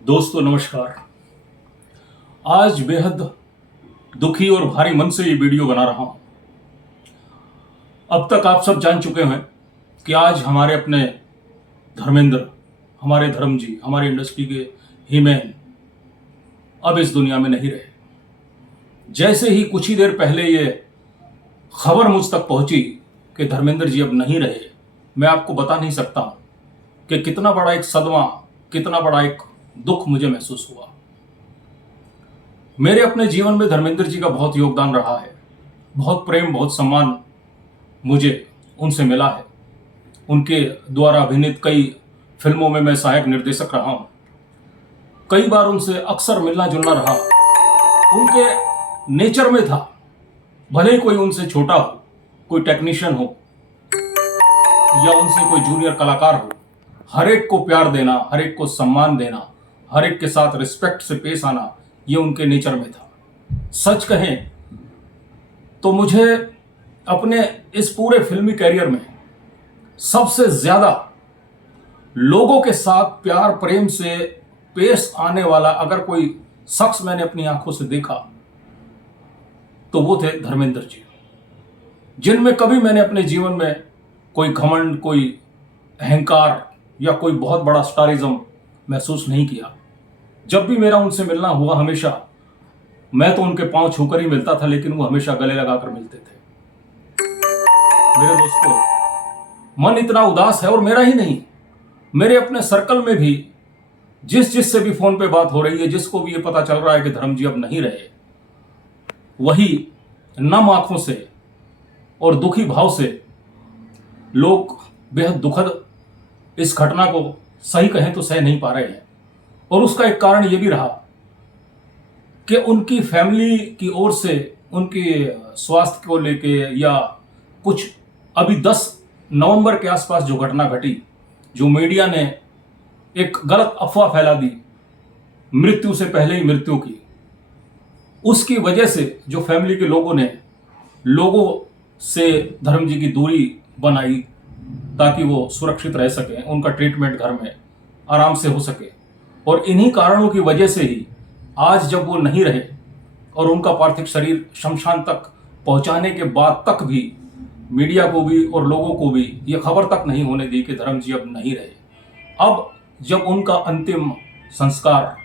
दोस्तों नमस्कार। आज बेहद दुखी और भारी मन से ये वीडियो बना रहा हूं। अब तक आप सब जान चुके हैं कि आज हमारे अपने धर्मेंद्र, हमारे धर्म जी, हमारी इंडस्ट्री के हीमैन अब इस दुनिया में नहीं रहे। जैसे ही कुछ ही देर पहले ये खबर मुझ तक पहुंची कि धर्मेंद्र जी अब नहीं रहे, मैं आपको बता नहीं सकता हूं कि कितना बड़ा एक सदमा, कितना बड़ा एक दुख मुझे महसूस हुआ। मेरे अपने जीवन में धर्मेंद्र जी का बहुत योगदान रहा है। बहुत प्रेम, बहुत सम्मान मुझे उनसे मिला है। उनके द्वारा अभिनीत कई फिल्मों में मैं सहायक निर्देशक रहा हूं। कई बार उनसे अक्सर मिलना जुलना रहा। उनके नेचर में था, भले ही कोई उनसे छोटा हो, कोई टेक्नीशियन हो या उनसे कोई जूनियर कलाकार हो, हर एक को प्यार देना, हर एक को सम्मान देना, हर एक के साथ रिस्पेक्ट से पेश आना, ये उनके नेचर में था। सच कहें तो मुझे अपने इस पूरे फिल्मी कैरियर में सबसे ज्यादा लोगों के साथ प्यार प्रेम से पेश आने वाला अगर कोई शख्स मैंने अपनी आंखों से देखा तो वो थे धर्मेंद्र जी, जिनमें कभी मैंने अपने जीवन में कोई घमंड, कोई अहंकार या कोई बहुत बड़ा स्टारिज्म महसूस नहीं किया। जब भी मेरा उनसे मिलना हुआ, हमेशा मैं तो उनके पांव छूकर ही मिलता था, लेकिन वो हमेशा गले लगाकर मिलते थे। मेरे दोस्तों, मन इतना उदास है, और मेरा ही नहीं, मेरे अपने सर्कल में भी जिससे भी फोन पे बात हो रही है, जिसको भी ये पता चल रहा है कि धर्म जी अब नहीं रहे, वही नम आंखों से और दुखी भाव से लोग बेहद दुखद इस घटना को, सही कहें तो, सह नहीं पा रहे हैं। और उसका एक कारण यह भी रहा कि उनकी फैमिली की ओर से उनके स्वास्थ्य को लेके, या कुछ अभी 10 नवंबर के आसपास जो घटना घटी, जो मीडिया ने एक गलत अफवाह फैला दी मृत्यु से पहले ही मृत्यु की, उसकी वजह से जो फैमिली के लोगों ने लोगों से धर्म जी की दूरी बनाई ताकि वो सुरक्षित रह सकें, उनका ट्रीटमेंट घर में आराम से हो सके। और इन्हीं कारणों की वजह से ही आज जब वो नहीं रहे और उनका पार्थिव शरीर शमशान तक पहुंचाने के बाद तक भी मीडिया को भी और लोगों को भी ये खबर तक नहीं होने दी कि धर्म जी अब नहीं रहे। अब जब उनका अंतिम संस्कार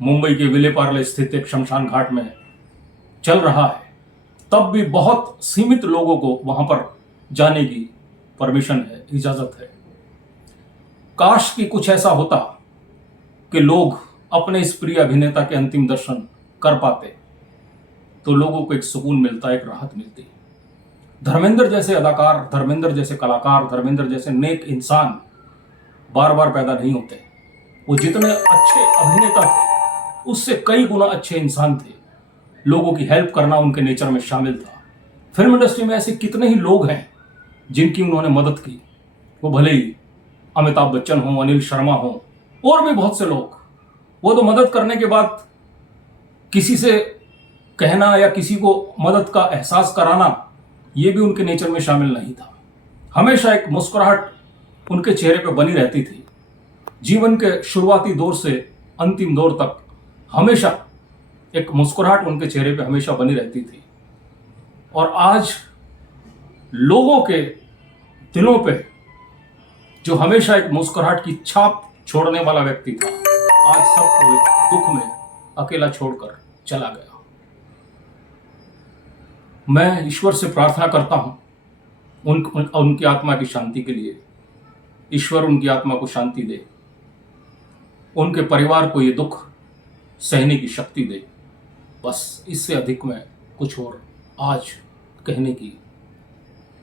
मुंबई के विलेपार्ले स्थित एक शमशान घाट में चल रहा है, तब भी बहुत सीमित लोगों को वहां पर जाने की परमिशन है, इजाजत है। काश कि कुछ ऐसा होता कि लोग अपने इस प्रिय अभिनेता के अंतिम दर्शन कर पाते, तो लोगों को एक सुकून मिलता, एक राहत मिलती। धर्मेंद्र जैसे अदाकार, धर्मेंद्र जैसे कलाकार, धर्मेंद्र जैसे नेक इंसान बार बार पैदा नहीं होते। वो जितने अच्छे अभिनेता थे, उससे कई गुना अच्छे इंसान थे। लोगों की हेल्प करना उनके नेचर में शामिल था। फिल्म इंडस्ट्री में ऐसे कितने ही लोग हैं जिनकी उन्होंने मदद की, वो भले ही अमिताभ बच्चन हो, अनिल शर्मा हो, और भी बहुत से लोग। वो तो मदद करने के बाद किसी से कहना या किसी को मदद का एहसास कराना, ये भी उनके नेचर में शामिल नहीं था। हमेशा एक मुस्कुराहट उनके चेहरे पर बनी रहती थी। जीवन के शुरुआती दौर से अंतिम दौर तक हमेशा एक मुस्कुराहट उनके चेहरे पे हमेशा बनी रहती थी। और आज लोगों के दिलों पे जो हमेशा एक मुस्कुराहट की छाप छोड़ने वाला व्यक्ति था, आज सबको एक दुख में अकेला छोड़कर चला गया। मैं ईश्वर से प्रार्थना करता हूं उनकी आत्मा की शांति के लिए। ईश्वर उनकी आत्मा को शांति दे, उनके परिवार को ये दुख सहने की शक्ति दे। बस इससे अधिक मैं कुछ और आज कहने की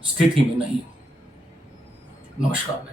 स्थिति में नहीं हूं। नमस्कार।